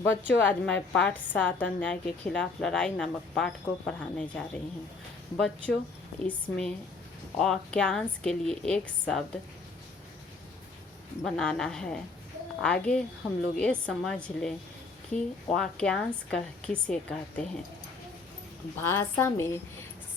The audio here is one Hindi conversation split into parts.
बच्चों, आज मैं पाठ 7 अन्याय के खिलाफ लड़ाई नामक पाठ को पढ़ाने जा रही हूँ। बच्चों, इसमें वाक्यांश के लिए एक शब्द बनाना है। आगे हम लोग ये समझ लें कि वाक्यांश किसे कहते हैं। भाषा में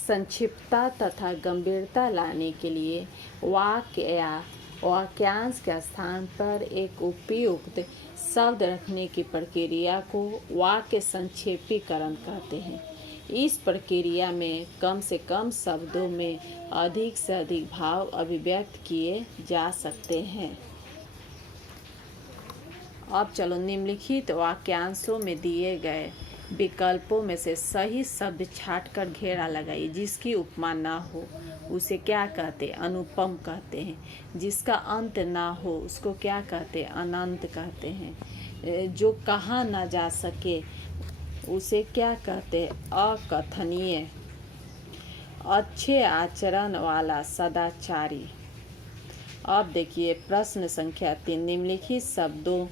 संक्षिप्तता तथा गंभीरता लाने के लिए वाक्य या वाक्यांश के स्थान पर एक उपयुक्त शब्द रखने की प्रक्रिया को वाक्य संक्षेपीकरण कहते हैं। इस प्रक्रिया में कम से कम शब्दों में अधिक से अधिक भाव अभिव्यक्त किए जा सकते हैं। अब चलो निम्नलिखित वाक्यांशों में दिए गए विकल्पों में से सही शब्द छांटकर घेरा लगाइए। जिसकी उपमा ना हो उसे क्या कहते हैं? अनुपम कहते हैं। जिसका अंत ना हो उसको क्या कहते हैं? अनंत कहते हैं। जो कहा ना जा सके उसे क्या कहते हैं? अकथनीय। अच्छे आचरण वाला सदाचारी। अब देखिए प्रश्न संख्या 3, निम्नलिखित शब्दों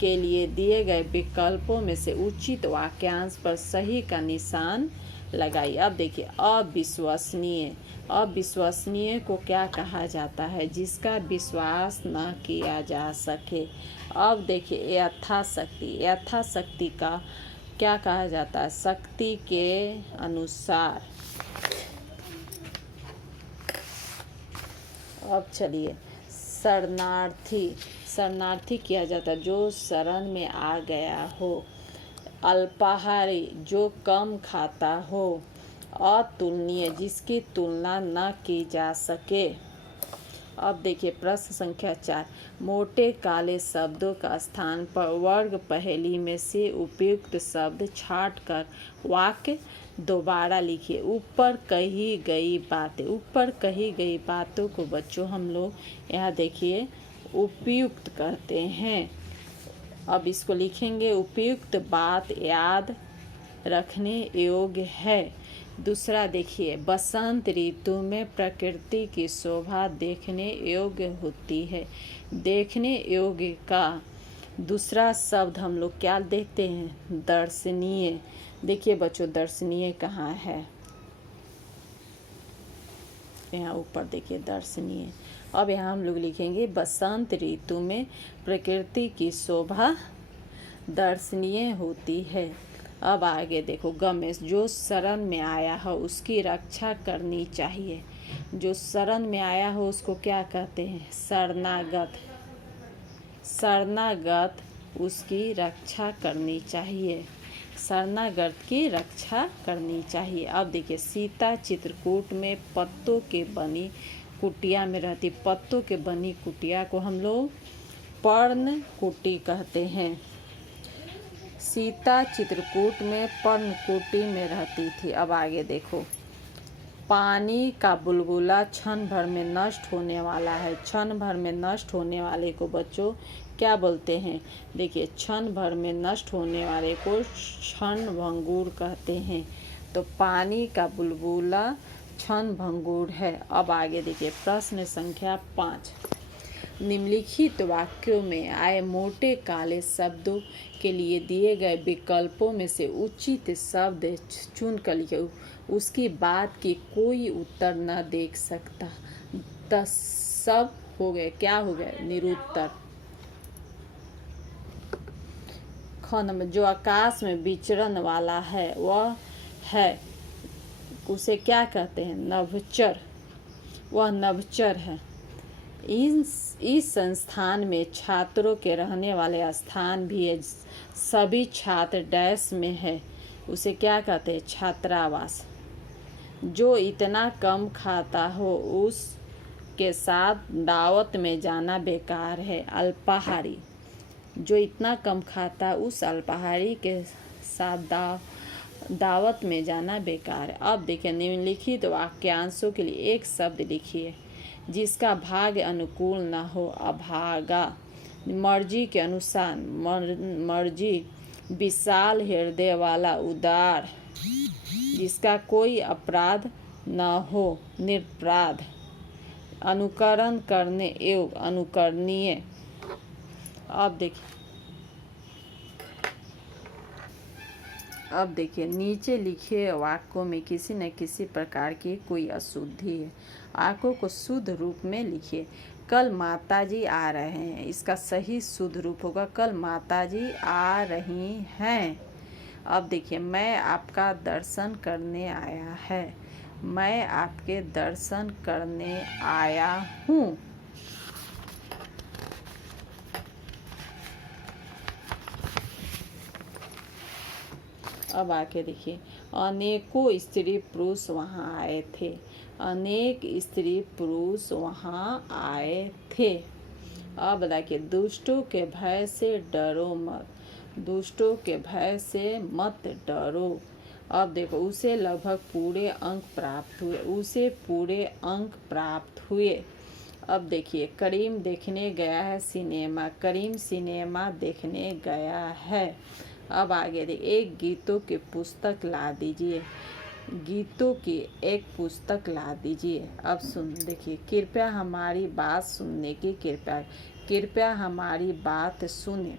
के लिए दिए गए विकल्पों में से उचित वाक्यांश पर सही का निशान लगाइए। अब देखिए अविश्वसनीय। अविश्वसनीय को क्या कहा जाता है? जिसका विश्वास न किया जा सके। अब देखिए यथाशक्ति। यथाशक्ति का क्या कहा जाता है? शक्ति के अनुसार। अब चलिए शरणार्थी। शरणार्थी किया जाता है जो शरण में आ गया हो। अल्पाहारी, जो कम खाता हो। अतुलनीय, जिसकी तुलना न की जा सके। अब देखिए प्रश्न संख्या 4, मोटे काले शब्दों का स्थान पर वर्ग पहेली में से उपयुक्त शब्द छांटकर वाक्य दोबारा लिखिए। ऊपर कही गई बातें। ऊपर कही गई बातों को बच्चों हम लोग यहाँ देखिए उपयुक्त कहते हैं। अब इसको लिखेंगे उपयुक्त बात याद रखने योग्य है। दूसरा देखिए बसंत ऋतु में प्रकृति की शोभा देखने योग्य होती है। देखने योग्य का दूसरा शब्द हम लोग क्या देखते हैं? दर्शनीय। देखिए बच्चों दर्शनीय कहाँ है? यहाँ ऊपर देखिए दर्शनीय। अब यहाँ हम लोग लिखेंगे बसंत ऋतु में प्रकृति की शोभा दर्शनीय होती है। अब आगे देखो गमेश, जो शरण में आया हो उसकी रक्षा करनी चाहिए। जो शरण में आया हो उसको क्या कहते हैं? शरणागत। शरणागत उसकी रक्षा करनी चाहिए। शरणागत की रक्षा करनी चाहिए। अब देखिए सीता चित्रकूट में पत्तों के बनी कुटिया में रहती। पत्तों के बनी कुटिया को हम लोग पर्णकुटी कहते हैं। सीता चित्रकूट में पर्णकुटी में रहती थी। अब आगे देखो पानी का बुलबुला क्षण भर में नष्ट होने वाला है। क्षण भर में नष्ट होने वाले को बच्चों क्या बोलते हैं? देखिए क्षण भर में नष्ट होने वाले को क्षणभंगुर कहते हैं। तो पानी का बुलबुला क्षणभंगुर है। अब आगे देखिए प्रश्न संख्या 5, निम्नलिखित वाक्यों में आए मोटे काले शब्दों के लिए दिए गए विकल्पों में से उचित शब्द चुन कर लिखिए। उसकी बात की कोई उत्तर न देख सकता। तो सब हो गए, क्या हो गए? निरुत्तर। ख नंबर, जो आकाश में विचरण वाला है वह है, उसे क्या कहते हैं? नभचर। वह नभचर है। इस संस्थान में छात्रों के रहने वाले स्थान भी है। सभी छात्र डैश में है, उसे क्या कहते हैं? छात्रावास। जो इतना कम खाता हो उसके साथ दावत में जाना बेकार है। अल्पाहारी। जो इतना कम खाता उस अल्पाहारी के साथ दावत में जाना बेकार है। अब देखिए निम्नलिखित वाक्यांशों के लिए एक शब्द लिखिए जिसका भाग्य अनुकूल न हो। अभागा। मर्जी के अनुसार। मर्जी। विशाल हृदय वाला। उदार। जिसका कोई अपराध न हो। निरपराध। अनुकरण करने योग्य। अनुकरणीय। अब देखिए अब देखिए नीचे लिखे वाक्यों में किसी न किसी प्रकार की कोई अशुद्धि है। वाक्यों को शुद्ध रूप में लिखिए। कल माताजी आ रहे हैं, इसका सही शुद्ध रूप होगा कल माताजी आ रही हैं। अब देखिए मैं आपका दर्शन करने आया है, मैं आपके दर्शन करने आया हूँ। अब आके देखिए अनेकों स्त्री पुरुष वहाँ आए थे, अनेक स्त्री पुरुष वहाँ आए थे। अब देखिए दुष्टों के भय से डरो मत, दुष्टों के भय से मत डरो। अब देखो उसे लगभग पूरे अंक प्राप्त हुए, उसे पूरे अंक प्राप्त हुए। अब देखिए करीम देखने गया है सिनेमा, करीम सिनेमा देखने गया है। अब आगे देखिए एक गीतों की पुस्तक ला दीजिए, गीतों की एक पुस्तक ला दीजिए। अब सुन देखिए कृपया हमारी बात सुनने की कृपया हमारी बात सुने।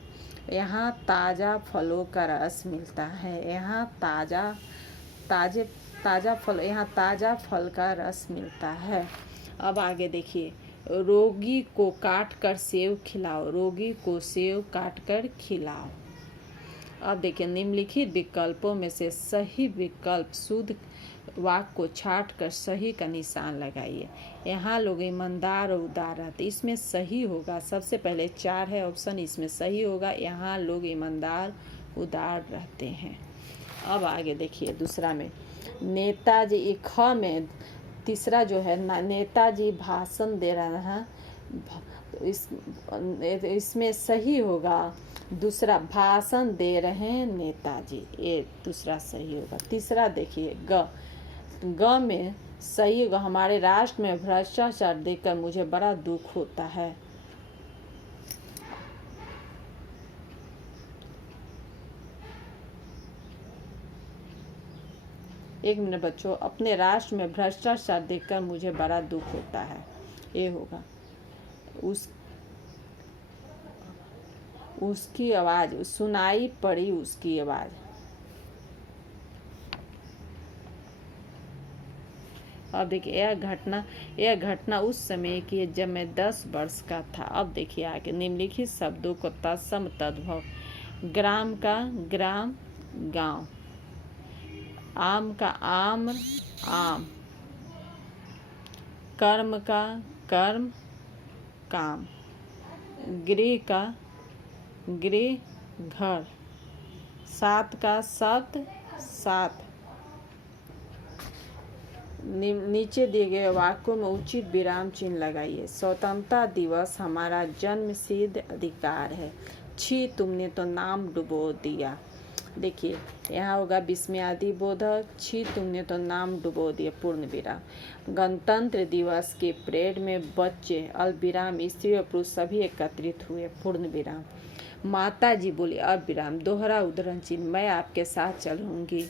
यहाँ ताज़ा फलों का रस मिलता है, यहाँ ताज़ा फल का रस मिलता है। अब आगे देखिए रोगी को काट कर सेव खिलाओ, रोगी को सेव काट कर खिलाओ। अब देखिए निम्नलिखित विकल्पों में से सही विकल्प शुद्ध वाक्य को छाट कर सही का निशान लगाइए। यहाँ लोग ईमानदार और उदार रहते, इसमें सही होगा। सबसे पहले 4 है ऑप्शन, इसमें सही होगा यहाँ लोग ईमानदार उदार रहते हैं। अब आगे देखिए दूसरा में नेताजी ख में तीसरा जो है नेताजी भाषण दे रहा है, इसमें सही होगा दूसरा भाषण दे रहे हैं नेताजी, ये दूसरा सही होगा। तीसरा देखिए ग में सही होगा हमारे राष्ट्र में भ्रष्टाचार देखकर मुझे बड़ा दुख होता है। एक मिनट बच्चों, अपने राष्ट्र में भ्रष्टाचार देखकर मुझे बड़ा दुख होता है, ये होगा। उसकी आवाज़ सुनाई पड़ी, उसकी आवाज़। अब देखिए यह घटना उस समय की है जब मैं 10 वर्ष का था। अब देखिए आगे निम्नलिखित शब्दों को तत्सम तद्भव। ग्राम का ग्राम गांव, आम का आम्र आम, कर्म का कर्म काम, गृह का गृह घर, सात का शब्द सात। नीचे दिए गए वाक्यों में उचित विराम चिन्ह लगाइए। स्वतंत्रता दिवस हमारा जन्मसिद्ध अधिकार है। छी तुमने तो नाम डुबो दिया। देखिए यहाँ होगा विस्मयादि बोधक, छी तुमने तो नाम डुबो दिया पूर्ण विराम। गणतंत्र दिवस के परेड में बच्चे अल्पविराम स्त्री और पुरुष सभी एकत्रित हुए पूर्ण विराम। माता जी बोली अल्पविराम दोहरा उद्धरण चिन्ह मैं आपके साथ चलूँगी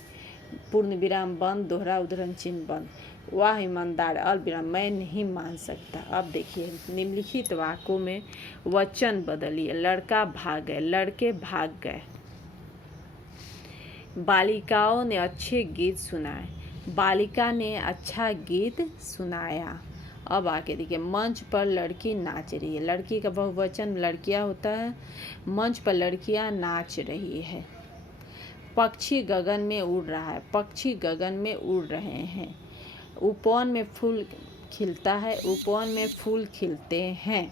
पूर्ण विराम बंद दोहरा उद्धरण चिन्ह बंद। वाह ईमानदार अल्पविराम मैं नहीं मान सकता। अब देखिए निम्नलिखित वाक्यों में वचन बदलिए। लड़का भाग गए, लड़के भाग गए। बालिकाओं ने अच्छे गीत सुनाए, बालिका ने अच्छा गीत सुनाया। अब आगे देखिए मंच पर लड़की नाच रही है, लड़की का बहुवचन लड़कियां होता है, मंच पर लड़कियां नाच रही है। पक्षी गगन में उड़ रहा है, पक्षी गगन में उड़ रहे हैं। उपवन में फूल खिलता है, उपवन में फूल खिलते हैं।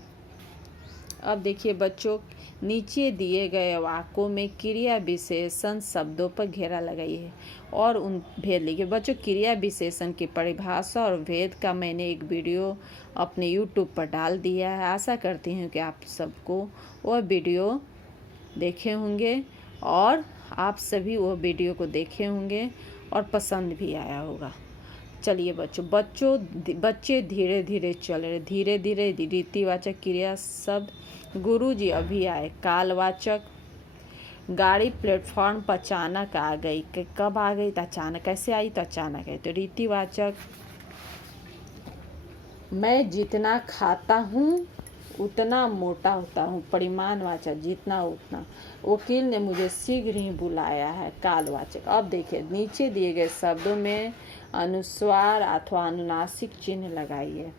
अब देखिए बच्चों नीचे दिए गए वाक्यों में क्रिया विशेषण शब्दों पर घेरा लगाइए और उन भेद लिखिए। बच्चों क्रिया विशेषण की परिभाषा और भेद का मैंने एक वीडियो अपने YouTube पर डाल दिया है। आशा करती हूँ कि आप सबको वह वीडियो देखे होंगे और आप सभी वो वीडियो को देखे होंगे और पसंद भी आया होगा। चलिए बच्चे धीरे धीरे चल रहे, धीरे धीरे रीतिवाचक क्रिया शब्द। गुरुजी अभी आए, कालवाचक। गाड़ी प्लेटफॉर्म पर अचानक आ गई, कब आ गई तो अचानक, कैसे आई तो अचानक है तो रीतिवाचक। मैं जितना खाता हूँ उतना मोटा होता हूँ, परिमाणवाचक जितना उतना। वकील ने मुझे शीघ्र ही बुलाया है, कालवाचक। अब देखिए नीचे दिए गए शब्दों में अनुस्वार अथवा अनुनासिक चिन्ह लगाइए।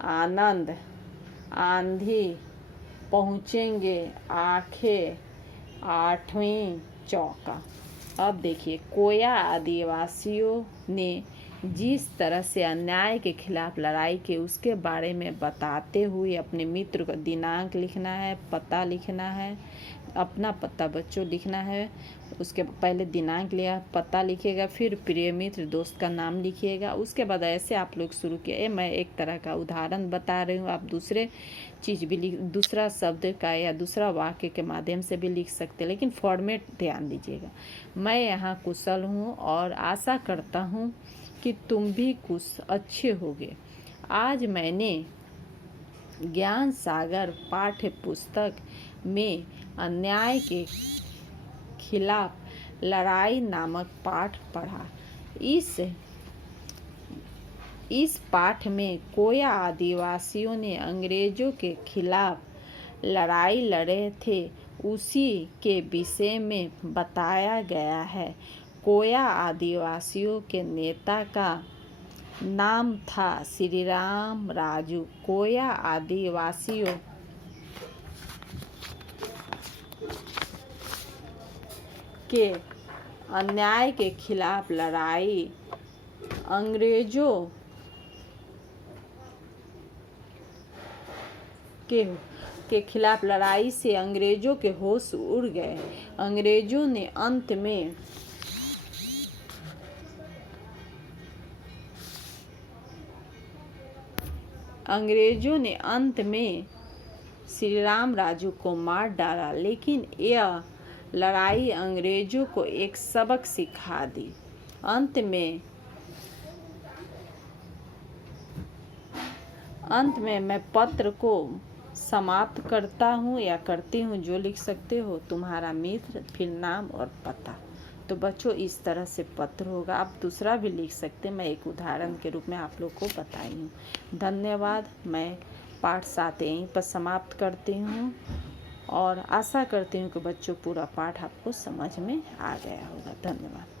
आनंद, आंधी, पहुँचेंगे, आंखें, आठवीं चौका। अब देखिए कोया आदिवासियों ने जिस तरह से अन्याय के खिलाफ लड़ाई की उसके बारे में बताते हुए अपने मित्र का दिनांक लिखना है, पता लिखना है, अपना पता बच्चों लिखना है। उसके पहले दिनांक लिया, पता लिखिएगा, फिर प्रिय मित्र दोस्त का नाम लिखिएगा। उसके बाद ऐसे आप लोग शुरू किए। मैं एक तरह का उदाहरण बता रही हूँ, आप दूसरे चीज़ भी दूसरा शब्द का या दूसरा वाक्य के माध्यम से भी लिख सकते हैं, लेकिन फॉर्मेट ध्यान दीजिएगा। मैं यहाँ कुशल हूँ और आशा करता हूँ कि तुम भी कुछ अच्छे होगे। आज मैंने ज्ञान सागर पाठ्य पुस्तक में अन्याय के खिलाफ लड़ाई नामक पाठ पढ़ा। इस पाठ में कोया आदिवासियों ने अंग्रेजों के खिलाफ लड़ाई लड़े थे उसी के विषय में बताया गया है। कोया आदिवासियों के नेता का नाम था श्री राम राजू। कोया आदिवासियों के अन्याय के खिलाफ लड़ाई अंग्रेजों के खिलाफ लड़ाई से अंग्रेजों के होश उड़ गए। अंग्रेजों ने अंत में श्री राम राजू को मार डाला, लेकिन यह लड़ाई अंग्रेजों को एक सबक सिखा दी। अंत में मैं पत्र को समाप्त करता हूँ या करती हूँ, जो लिख सकते हो, तुम्हारा मित्र, फिर नाम और पता। तो बच्चों इस तरह से पत्र होगा। आप दूसरा भी लिख सकते हैं, मैं एक उदाहरण के रूप में आप लोग को बताई हूँ। धन्यवाद। मैं पाठ 7 यहीं पर समाप्त करती हूँ और आशा करती हूँ कि बच्चों पूरा पाठ आपको समझ में आ गया होगा। धन्यवाद।